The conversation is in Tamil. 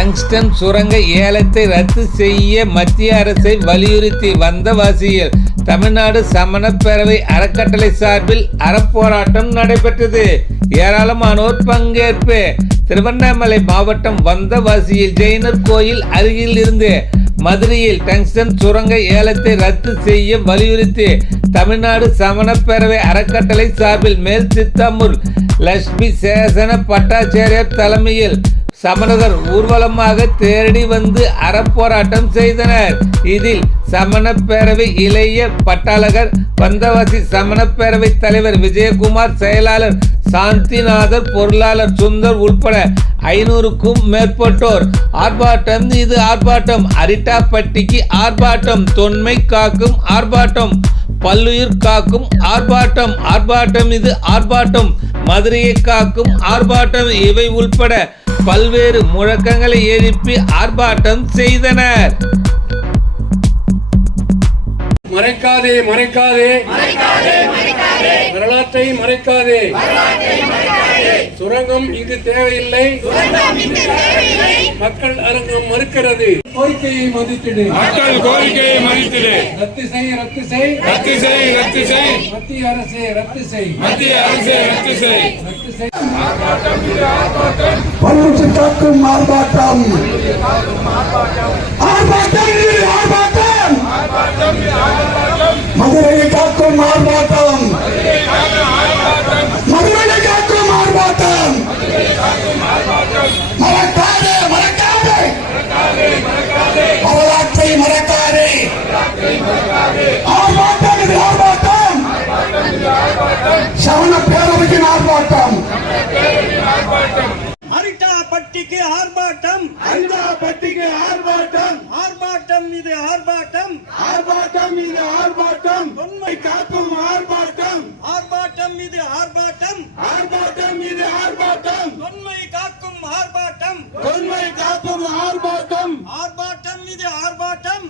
டங்ஸ்டன் சுரங்க ஏலத்தை ரத்து செய்ய மத்திய அரசை வலியுறுத்தி வந்தவாசியில் தமிழ்நாடு சமணப்பேரவை அறக்கட்டளை சார்பில் அறப்போராட்டம் நடைபெற்றது. ஏராளமானோர் பங்கேற்பு. திருவண்ணாமலை மாவட்டம் வந்தவாசியில் ஜெயினர் கோயில் அருகில் இருந்து மதுரையில் டங்ஸ்டன் சுரங்க ஏலத்தை ரத்து செய்ய வலியுறுத்தி தமிழ்நாடு சமணப்பேரவை அறக்கட்டளை சார்பில் மேல் சித்தாமூர் லட்சுமி சேசன பட்டாச்சாரியார் தலைமையில் சமணர்கள் ஊர்வலமாக தேடி வந்து அறப்போராட்டம் செய்தனர். இதில் சமணப்பேரவை இளைய பட்டாளகர், வந்தவாசி சமணப்பேரவை தலைவர் விஜயகுமார், செயலாளர் சாந்திநாதர், பொருளாளர் சுந்தர் உட்பட 500க்கும் மேற்பட்டோர் ஆர்ப்பாட்டம். இது ஆர்ப்பாட்டம். அரிட்டாப்பட்டிக்கு ஆர்ப்பாட்டம். தொன்மை காக்கும் ஆர்ப்பாட்டம். பல்லுயிர் காக்கும் ஆர்ப்பாட்டம். ஆர்ப்பாட்டம் இது ஆர்ப்பாட்டம். மதுரையை காக்கும் ஆர்ப்பாட்டம். இவை உள்பட பல்வேறு முழக்கங்களை எழுப்பி ஆர்ப்பாட்டம் செய்தனர். மறைக்காதே மறைக்காதே வரலாற்றை மறைக்காதே. சுரங்கம் இங்கு தேவையில்லை. மக்கள் அரங்கம் மறுக்கிறது. கோரிக்கையை மதித்திடு. மக்கள் கோரிக்கையை மதித்திடு. ரத்து செய் ரத்து செய் ரத்து செய் ரத்து செய். மத்திய அரசே ரத்து செய். மத்திய அரசே ரத்து செய். ரத்து செய். ஆர்ப்பாட்டம் இது ஆர்ப்பாட்டம். பல்லுச்சி காக்கும் ஆர்ப்பாட்டம். ஆர்ப்பாட்டம் இது ஆர்ப்பாட்டம். மதுரையை காக்கும் ஆர்ப்பாட்டம். மதுரையை காக்கும் ஆர்ப்பாட்டம். மறக்காதே மறக்காதே வரலாற்றை மறக்காதே. ஆர்ப்பாட்டம் இது ஆர்ப்பாட்டம். சமண பேரவையின் ஆர்ப்பாட்டம். அரிட்டாப்பட்டிக்கு ஆர்ப்பாட்டம். அரிட்டாப்பட்டிக்கு ஆர்ப்பாட்டம். ஆர்ப்பாட்டம் இது ஆர்ப்பாட்டம். ஆர்ப்பாட்டம் இது ஆர்ப்பாட்டம். தொன்மை காக்கும் ஆர்ப்பாட்டம். ஆர்ப்பாட்டம் இது ஆர்ப்பாட்டம். ஆர்ப்பாட்டம் இது ஆர்ப்பாட்டம். தொன்மை காக்கும் ஆர்ப்பாட்டம். தொன்மை காக்கும் ஆர்ப்பாட்டம். ஆர்ப்பாட்டம் இது ஆர்ப்பாட்டம்.